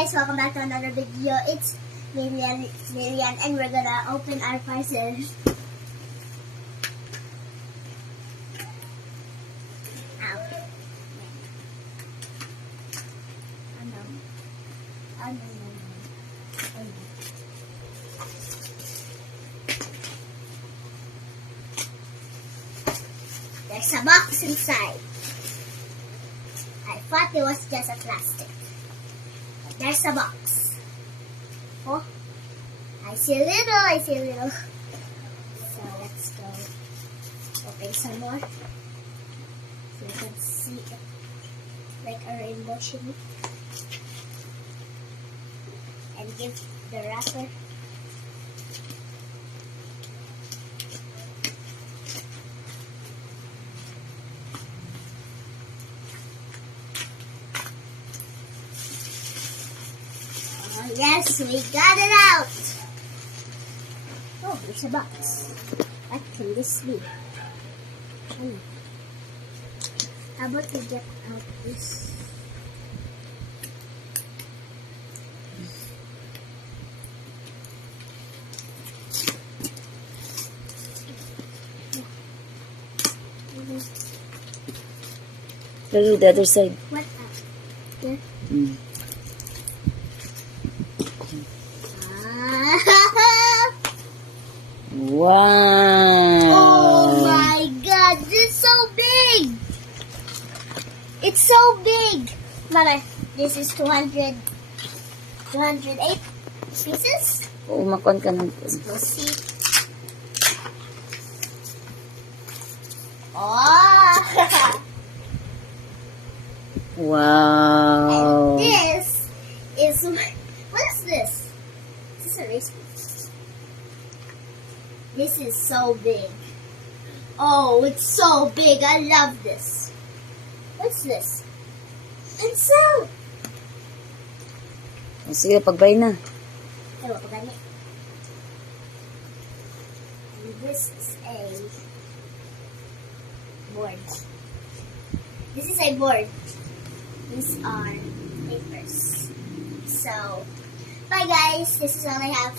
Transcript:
guys, welcome back to another video. It's Lilian, and we're gonna open our parcel. Ow. Oh no. Oh no, no, no. Oh no. There's a box inside. I thought it was just a plastic. But there's a box. Oh, I see a little. So let's go open some more. So you can see it like a rainbow shimmy. And give the wrapper. Yes, we got it out. Oh, there's a box. What can this be? How about we get out this? Go to the other side. What? Here? Mm. Wow! Oh my God! This is so big. It's so big. Mama, this is 208 pieces. Oo, makon ka ng... We'll see. Oh! Wow! And this is, what is this? Is this a race book? This is so big. Oh, it's so big. I love this. What's this? Pencil! O, sige, pagbay na. Ewan ko gani. And this is a board. This is a board. These are papers. So, bye guys. This is all I have.